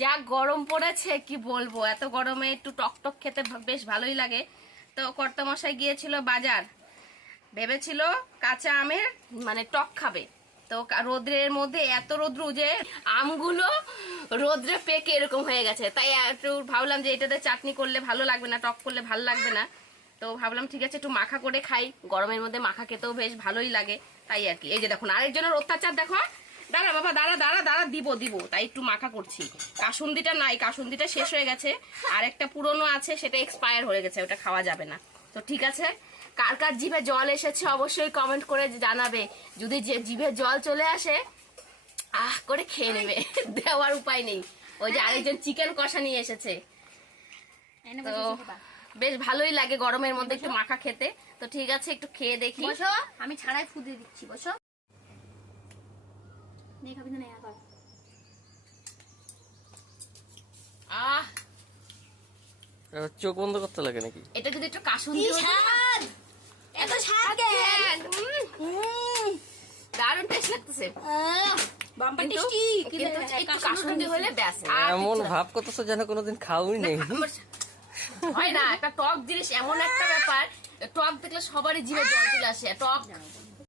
যা গরম পড়েছে কি বলবো, এত গরমে একটু টক টক খেতে বেশ ভালোই লাগে। তো কর্তামশাই গিয়েছিল বাজার, ভেবেছিল কাঁচা আমের মানে টক খাবে। তো রোদ্রের মধ্যে এত রোদ্র যে আমগুলো রোদ্রে পেকে এরকম হয়ে গেছে, তাই একটু ভাবলাম যে এটাতে চাটনি করলে ভালো লাগবে না, টক করলে ভালো লাগবে না। তো ভাবলাম ঠিক আছে একটু মাখা করে খাই, গরমের মধ্যে মাখা খেতেও বেশ ভালোই লাগে, তাই আর কি। এই যে দেখুন আরেকজনের অত্যাচার দেখো, দাঁড়া বাবা দাঁড়া দাঁড়া দাঁড়া, দিব দিব, তাই একটু মাখা করছি। কাসুন্দিটা নাই, কাসুন্দিটা শেষ হয়ে গেছে, আর একটা পুরনো আছে সেটা এক্সপায়ার হয়ে গেছে, ওটা খাওয়া যাবে না। তো ঠিক আছে, কার কার জিভে জল এসেছে অবশ্যই কমেন্ট করে জানাবে। যদি যে জিভে জল চলে আসে আহ করে খেয়ে নেবে, দেওয়ার উপায় নেই। ওই যে আরেকজন চিকেন কষা নিয়ে এসেছে, তো বেশ ভালোই লাগে গরমের মধ্যে একটু মাখা খেতে। তো ঠিক আছে একটু খেয়ে দেখি। বসো, আমি ছাড়াই ফুদে দিচ্ছি, বসো। নেই খাবি না, নেই আবার। আহ চোখ বন্ধ করতে লাগে নাকি? এটা যদি একটু কাসুন্দি হতো না, এত স্বাদ কেন? দারুণ টেস্ট লাগতেছে। বাম্পার কিন্তু টেস্টি। কিন্তু একটু কাসুন্দি হলে ব্যাস, আর এমন কিছু না। ভাব করতেছো যেন কোনোদিন খাওই নেই। হয় না, একটা টক জিনিস এমন একটা ব্যাপার, টক দেখলে সবারই জিভে জল চলে আসে। টক